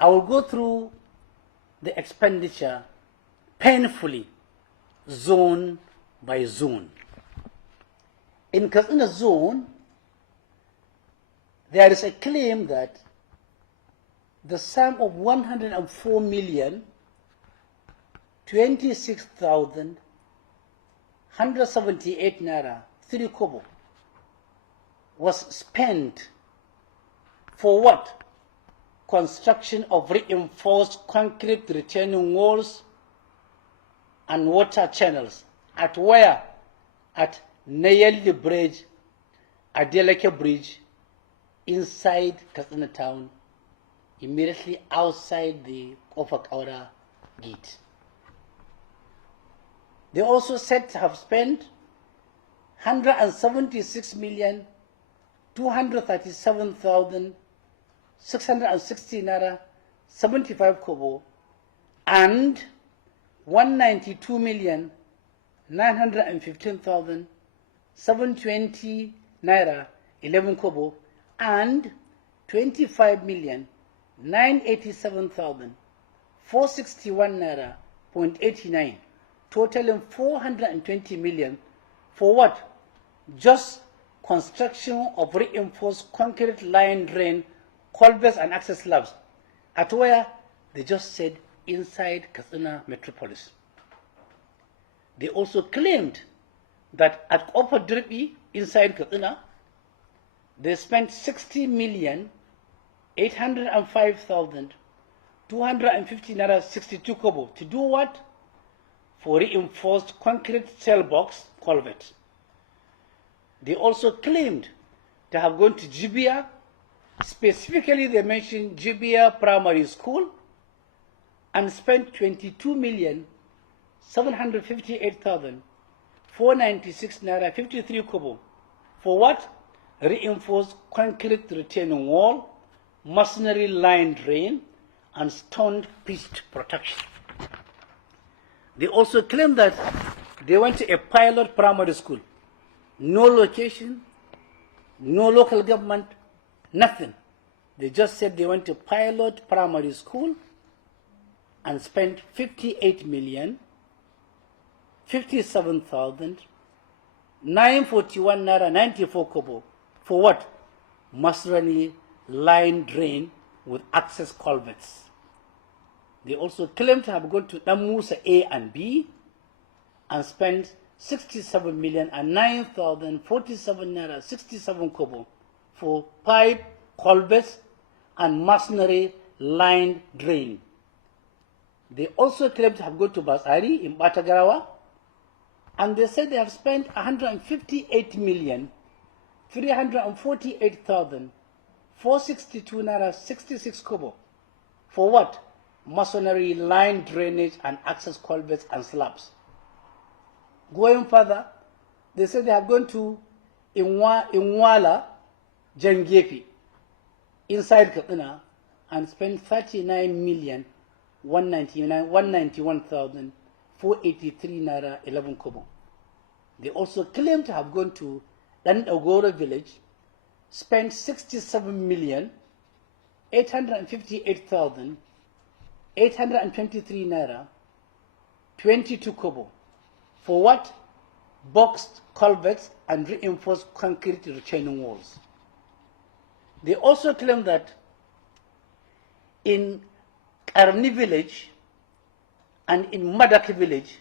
I will go through the expenditure painfully, zone by zone. In Katsina zone, there is a claim that the sum of 104,026,178 naira, 3 kobo, was spent for what? Construction of reinforced concrete retaining walls and water channels. At where? At Nayeli Bridge, Adeleke Bridge, inside Katsina town, immediately outside the Kofakaura gate. They also said to have spent 176,237,660 naira, 75 kobo, and 192,915,720 naira, 11 kobo, and 25,987,461 naira, 0.89, totaling 420 million for what? Just construction of reinforced concrete line drain, culverts and access slabs. At where? They just said inside Katsina metropolis. They also claimed that at Upper Drippy, inside Katsina, they spent 60,805,250 naira, 62 kobo. To do what? For reinforced concrete cell box culvert. They also claimed to have gone to Jibia. Specifically, they mentioned Jibia Primary School and spent 22,758,496 naira, 53 kobo. For what? Reinforced concrete retaining wall, masonry line drain, and stone pitched protection. They also claimed that they went to a pilot primary school. No location, no local government, nothing. They just said they went to pilot primary school and spent 58,057,941 naira, 94 kobo. For what? Masrani line drain with access culverts. They also claimed to have gone to Damusa A and B and spent 67,009,047 naira, 67 kobo for pipe, culverts, and masonry line drain. They also claimed to have gone to Basari in Batagarawa, and they said they have spent 158,348,462 naira, 66 kobo. For what? Masonry line drainage and access culverts and slabs. Going further, they said they have gone to Inwala, Jangepi, inside Katsina, and spent 39,191,483 naira, 11 kobo. They also claim to have gone to Dandagoro village, spent 67,858,823 naira, 22 kobo. For what? Boxed culverts and reinforced concrete retaining walls. They also claim that in Karni village and in Wadaka village,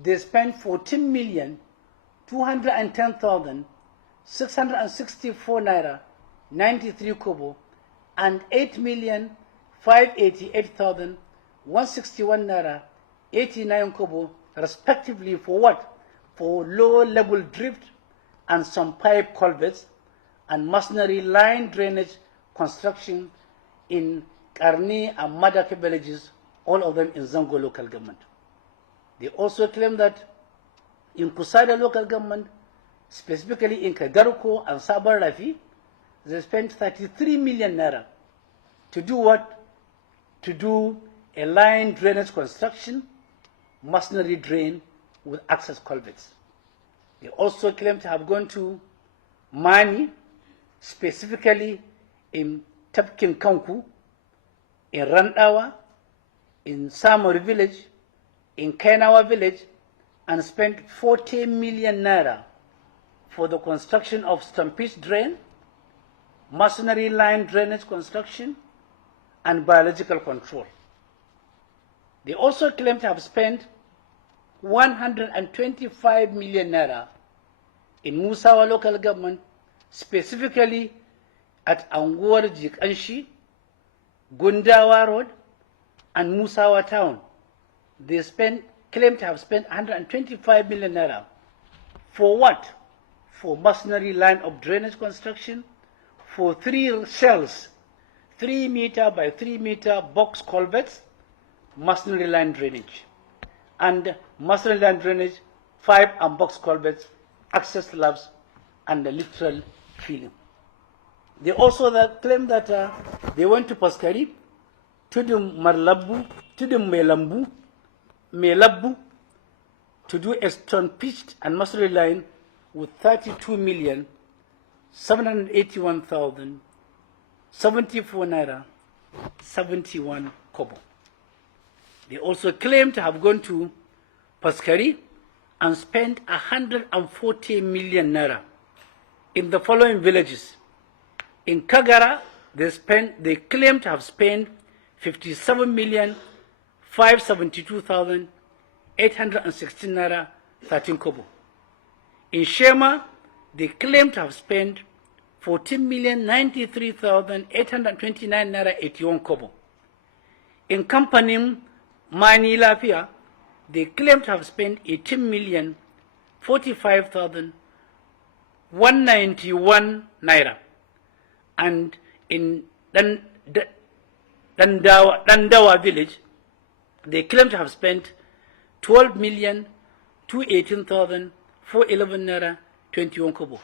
they spent 14,210,664 naira, 93 kobo, and 8,588,161 naira, 89 kobo, respectively. For what? For low-level drift and some pipe culverts and masonry line drainage construction in Karni and Wadaka villages, all of them in Zango local government. They also claim that in Kusada local government, specifically in Kagaruko and Sabar Rafi, they spent 33 million naira to do what? To do a line drainage construction, masonry drain with access culverts. They also claim to have gone to Mani, specifically in Tapkin Kanku, in Randawa, in Samur village, in Kainawa village, and spent 40 million naira for the construction of stumpage drain, masonry line drainage construction, and biological control. They also claim to have spent 125 million naira in Musawa local government, specifically at Anguwar Jikanshi, Gundawa Road, and Musawa Town. They claim to have spent 125 million naira. For what? For masonry line of drainage construction, for 3 shells, 3 meter by 3 meter box culverts, masonry line drainage, and masonry line drainage, 5 and box culverts, access slabs, and the literal filling. They also claim that they went to Paskari, Tudum Marlabu, Tudum Melabu, to do a stone pitched and masonry line with 32,781,074 naira 71 kobo. They also claim to have gone to Paskari and spent 140 million naira in the following villages. In Kagara, they claim to have spent 57,572,816 naira 13 kobo. In Shema, they claim to have spent 14,093,829 naira 81 kobo. In Kampanim, Mani Lafia, they claim to have spent 18,045,191 naira. And in Dandawa village, they claim to have spent 12,218,411 naira 21 kobo.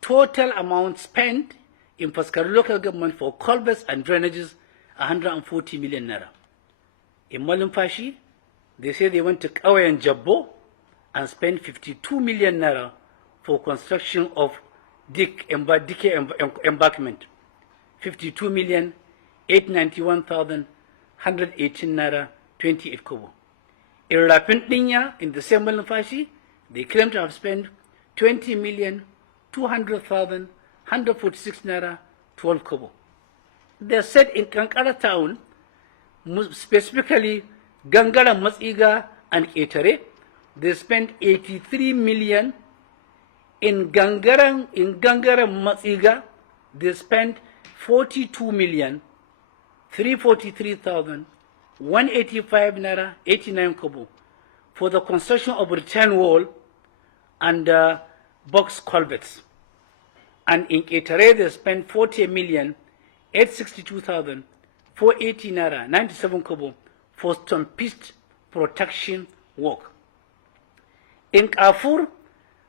Total amount spent in Paskari local government for culverts and drainages, 140 million naira. In Malumfashi, they say they went to Kawa and Jabbo and spent 52 million naira for construction of Dike embankment, 52,891,118 naira 28 kobo. In Rapin Dinya, in the same Malumfashi, they claim to have spent 20,200,146 naira 12 kobo. They said in Kankara town, specifically Gangara Matsiga and Etare, they spent 83 million. In Gangara Matsiga, they spent 42,343,185 naira 89 kobo for the construction of return wall and box culverts. And in Etare, they spent 40,862,480 naira 97 kobo for stumpage protection work. In Kafur,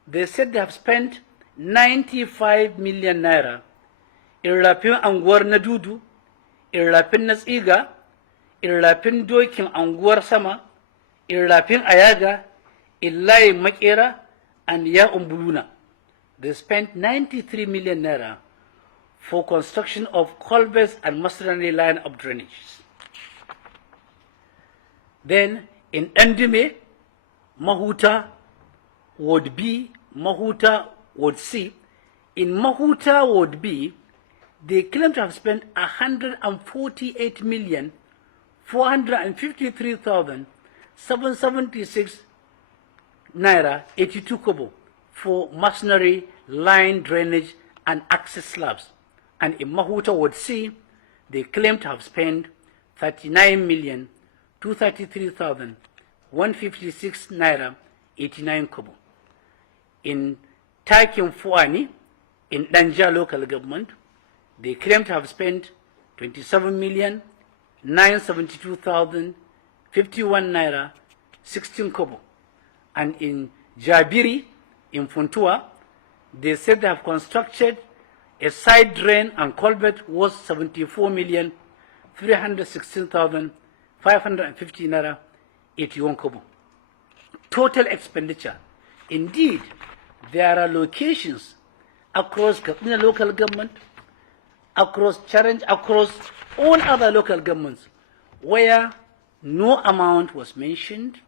they said they have spent 95 million naira in Rapin Anguwar Nadudu, in Rapin Natsiga, in Rapin Dokin Anguwar Sama, in Rapin Ayaga, in Lai Makera, and Ya Umbuluna. They spent 93 million naira for construction of culverts and masonry line of drainage. Then in Endime, Mahuta, Ward B, Mahuta, Ward C. In Mahuta, Ward B, they claim to have spent 148,453,776 naira 82 kobo for masonry line drainage and access slabs. And in Mahuta, Ward C, they claim to have spent 39,233,156 naira 89 kobo. In Takim Fuani, in Danja local government, they claim to have spent 27,972,051 naira 16 kobo. And in Jabiri, in Funtua, they said they have constructed a side drain and culvert worth 74,316,550 naira 81 kobo. Total expenditure. Indeed, there are locations across Katsina local government, across challenge across all other local governments where no amount was mentioned,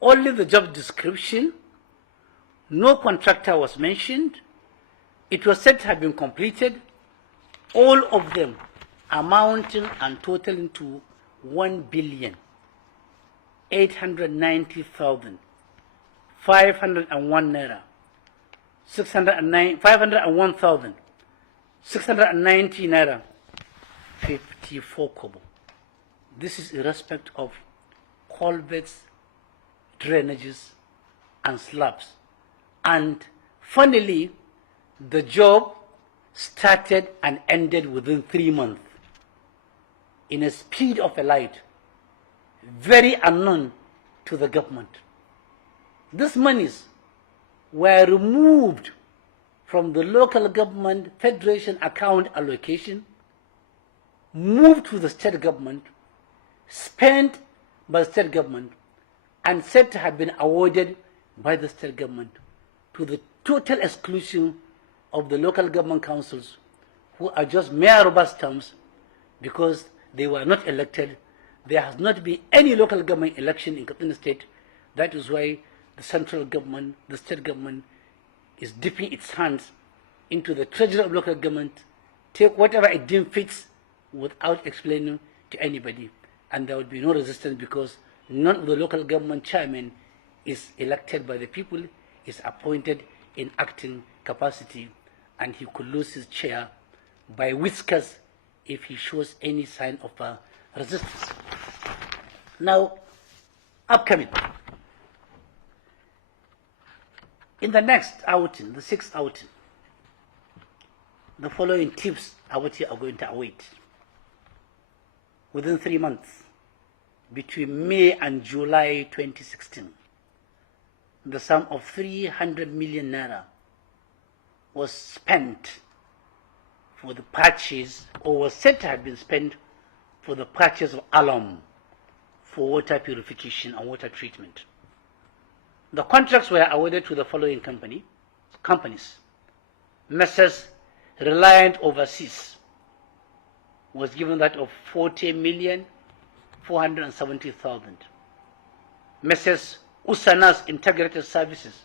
only the job description, no contractor was mentioned. It was said to have been completed, all of them amounting and totaling to 1,890,501 naira, 501,690 naira, 54 kobo. This is in respect of culverts, drainages, and slabs. And funnily, the job started and ended within 3 months in a speed of a light, very unknown to the government. These monies were removed from the local government federation account allocation, moved to the state government, spent by the state government, and said to have been awarded by the state government, to the total exclusion of the local government councils, who are just mere rubber stamps because they were not elected. There has not been any local government election in Katsina State. That is why the central government, the state government, is dipping its hands into the treasury of local government, take whatever it deems fits without explaining to anybody. And there would be no resistance because none of the local government chairman is elected by the people, is appointed in acting capacity, and he could lose his chair by whiskers if he shows any sign of resistance. Now, upcoming. In the next outing, the 6th outing, the following tips are what you are going to await. Within 3 months, between May and July 2016, the sum of 300 million naira was spent for the purchase, or was said to have been spent for the purchase of alum for water purification and water treatment. The contracts were awarded to the following companies. Messrs. Reliant Overseas was given that of 40,470,000. Messrs. Usanas Integrated Services,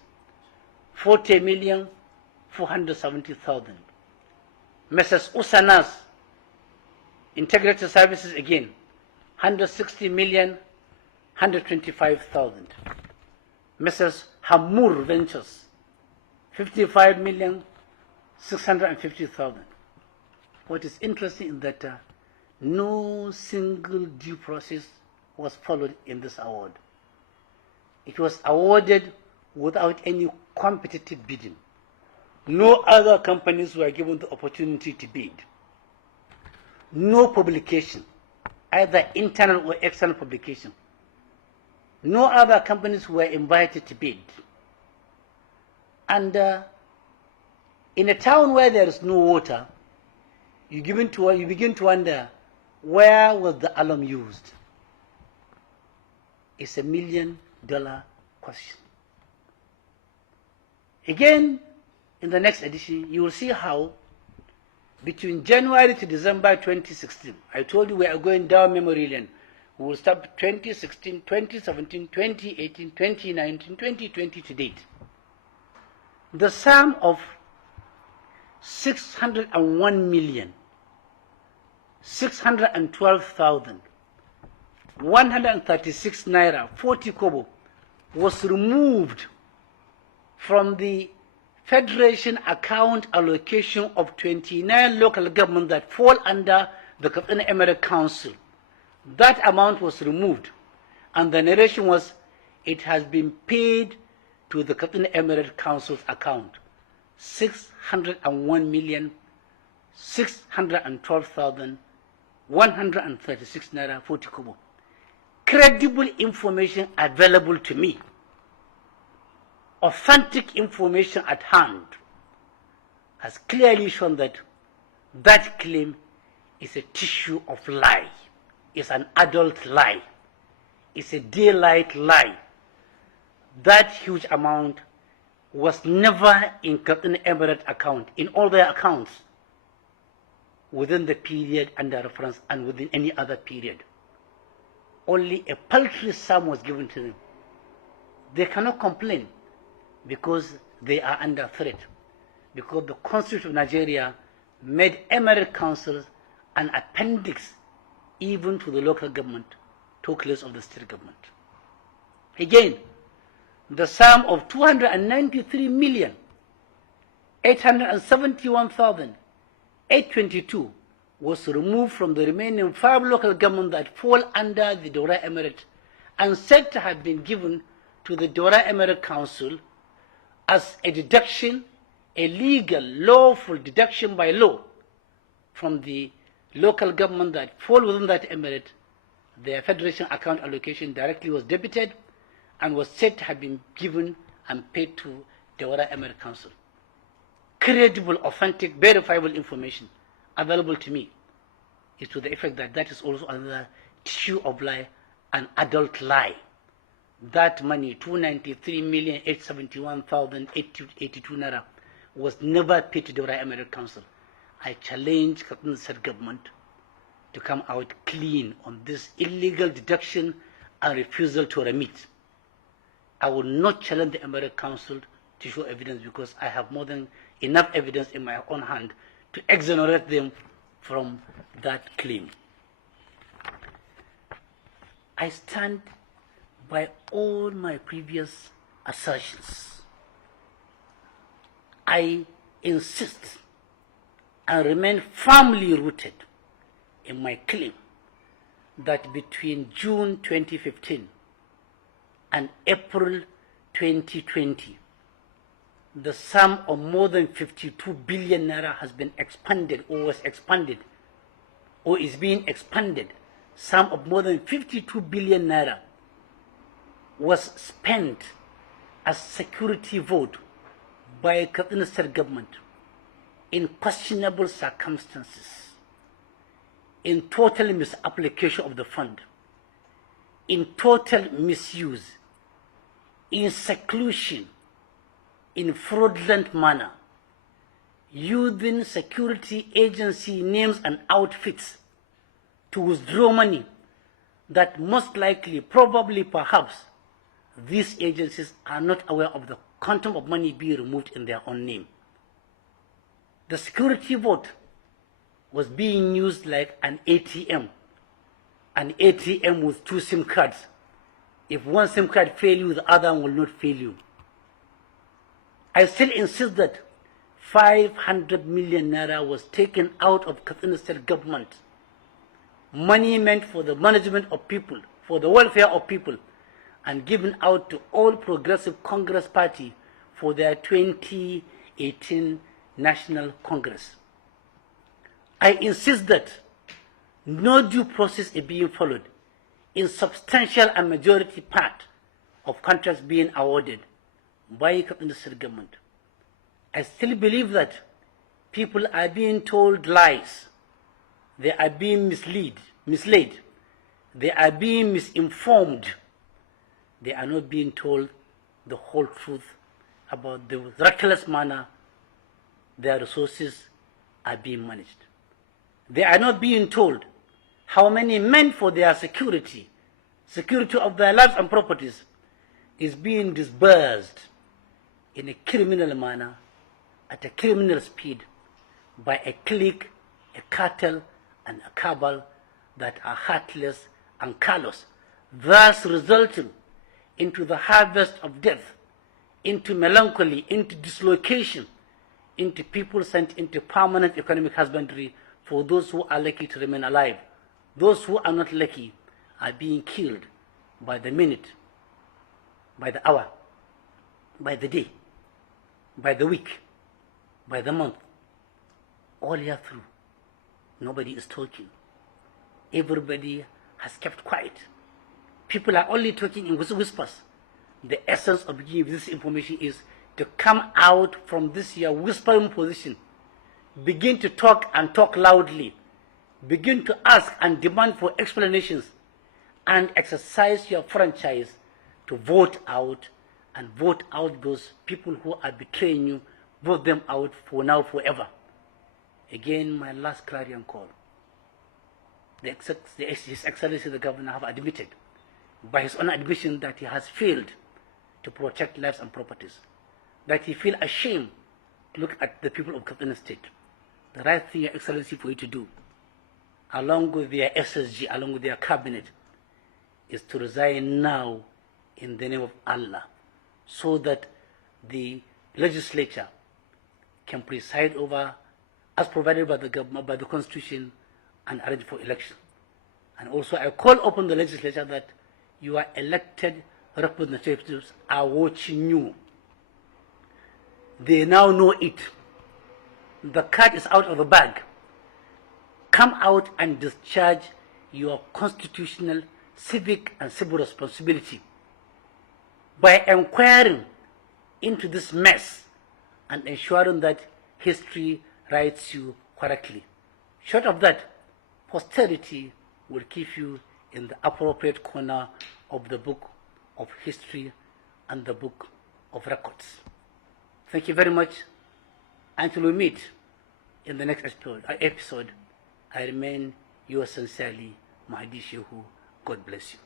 40,470,000. Messrs. Usanas Integrated Services again, 160,125,000. Messrs. Hamur Ventures, 55,650,000. What is interesting is that no single due process was followed in this award. It was awarded without any competitive bidding. No other companies were given the opportunity to bid. No publication, either internal or external publication. No other companies were invited to bid. And in a town where there is no water, you begin to wonder, where was the alum used? It's $1 million question. Again, in the next edition, you will see how between January to December 2016, I told you we are going down memory lane. We will start 2016, 2017, 2018, 2019, 2020 to date. The sum of 601,612,136 naira 40 kobo was removed from the Federation account allocation of 29 local governments that fall under the Katsina Emirate Council. That amount was removed, and the narration was, it has been paid to the Katsina Emirate Council's account. 601,612,136 naira 40 kobo. Credible information available to me, authentic information at hand, has clearly shown that that claim is a tissue of lie, is an adult lie, is a daylight lie. That huge amount was never in Katsina Emirate account. In all their accounts, within the period under reference and within any other period. Only a paltry sum was given to them. They cannot complain because they are under threat, because the Constitution of Nigeria made emirate councils an appendix even to the local government, talk less of the state government. Again, the sum of 293,871,822 was removed from the remaining 5 local governments that fall under the Daura Emirate and said to have been given to the Daura Emirate Council as a deduction, a legal, lawful deduction by law from the local government that fall within that emirate. Their federation account allocation directly was debited and was said to have been given and paid to the Daura Emirate Council. Credible, authentic, verifiable information available to me is to the effect that that is also another tissue of lie, an adult lie. That money, 293,871,882 naira, was never paid to the Daura Emirate Council. I challenge the state government to come out clean on this illegal deduction and refusal to remit. I will not challenge the Emirate Council to show evidence because I have more than enough evidence in my own hand to exonerate them from that claim. I stand by all my previous assertions. I insist and remain firmly rooted in my claim that between June 2015 and April 2020, the sum of more than 52 billion naira has been expanded or was expanded or is being expanded. Sum of more than 52 billion naira was spent as security vote by the state government in questionable circumstances, in total misapplication of the fund, in total misuse, in seclusion, in fraudulent manner, using security agency names and outfits to withdraw money that most likely, probably, perhaps, these agencies are not aware of the quantum of money being removed in their own name. The security vote was being used like an ATM with 2 SIM cards. If one SIM card fails you, the other one will not fail you. I still insist that 500 million naira was taken out of Katsina State government, money meant for the management of people, for the welfare of people, and given out to all Progressive Congress Party for their 2018 National Congress. I insist that no due process is being followed in substantial and majority part of contracts being awarded by the state government. I still believe that people are being told lies. They are being misled. They are being misinformed. They are not being told the whole truth about the reckless manner their resources are being managed. They are not being told how many men for their security of their lives and properties, is being disbursed in a criminal manner, at a criminal speed, by a clique, a cartel, and a cabal that are heartless and callous, thus resulting into the harvest of death, into melancholy, into dislocation, into people sent into permanent economic husbandry for those who are lucky to remain alive. Those who are not lucky are being killed by the minute, by the hour, by the day, by the week, by the month, all year through. Nobody is talking. Everybody has kept quiet. People are only talking in whispers. The essence of giving this information is to come out from this your whispering position, begin to talk and talk loudly, begin to ask and demand for explanations, and exercise your franchise to vote out and vote out those people who are betraying you. Vote them out for now, forever. Again, my last clarion call. His Excellency the Governor have admitted, by his own admission, that he has failed to protect lives and properties, that he feels ashamed to look at the people of Kaduna State. The right thing, Your Excellency, for you to do, along with their SSG, along with their cabinet, is to resign now in the name of Allah, so that the legislature can preside over, as provided by the government, by the Constitution, and arrange for election. And also I call upon the legislature that your elected representatives are watching you. They now know it. The cat is out of the bag. Come out and discharge your constitutional, civic, and civil responsibility by inquiring into this mess and ensuring that history writes you correctly. Short of that, posterity will keep you in the appropriate corner of the book of history and the book of records. Thank you very much. Until we meet in the next episode, I remain yours sincerely, Mahdi Shehu. God bless you.